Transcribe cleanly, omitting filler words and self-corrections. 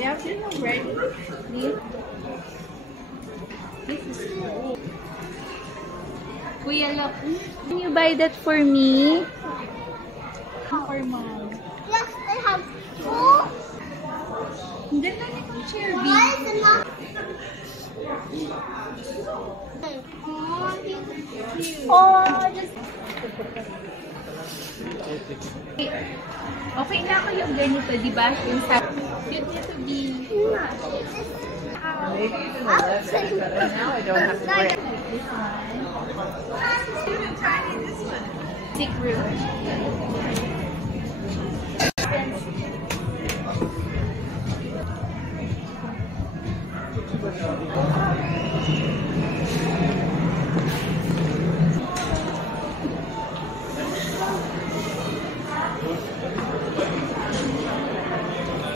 Yeah, this is ready. This is cool. Kuya, look. Can you buy that for me? For mom. Yes, I have two. Ang ganda nitong chair, B. Why is it not? Oh, just... Okay na ako yung ganito, di ba? Yung sa... Cute niya to be... Maybe even the left is better now. I don't have to break. This one. Even tiny this one. Sick room.